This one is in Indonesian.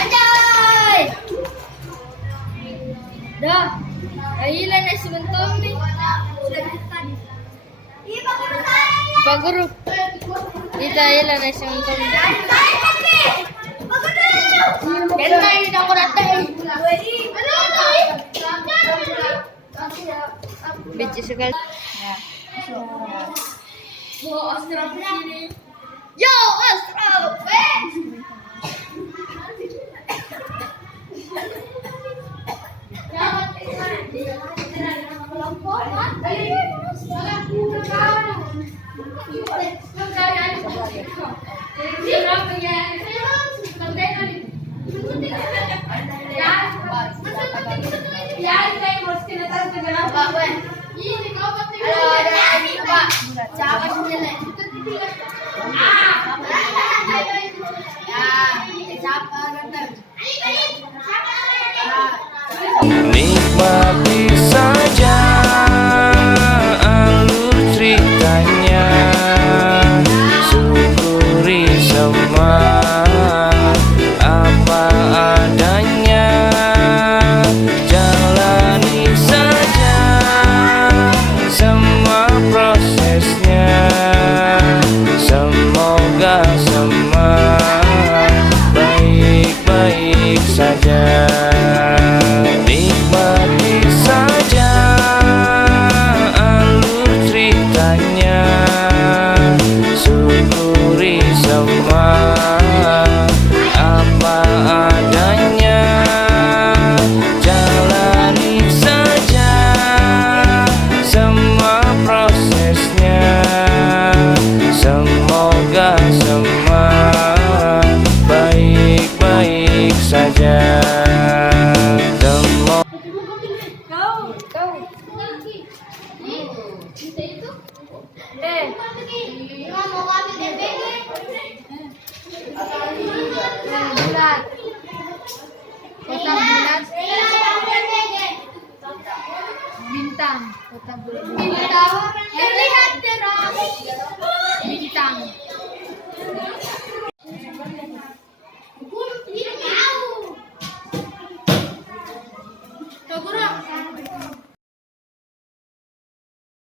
Anjay! Dah, ilan na si Mantomi. Paguru. Kita ilan na si Mantomi. Kaya hindi ako natin. Bitch sekali. Yo, Astraf sini. Yo, Astraf. Nikmati saja alur ceritanya, syukuri semua apa adanya, jalani saja semua prosesnya, semoga semua baik-baik saja. Nikmati saja alur ceritanya, syukuri semua apa adanya, jalani saja semua prosesnya, semoga semua baik-baik saja. Bulat. Kotak bulat. Bintang. Kotak bulat. Bintang. Terlihat terang. Bintang.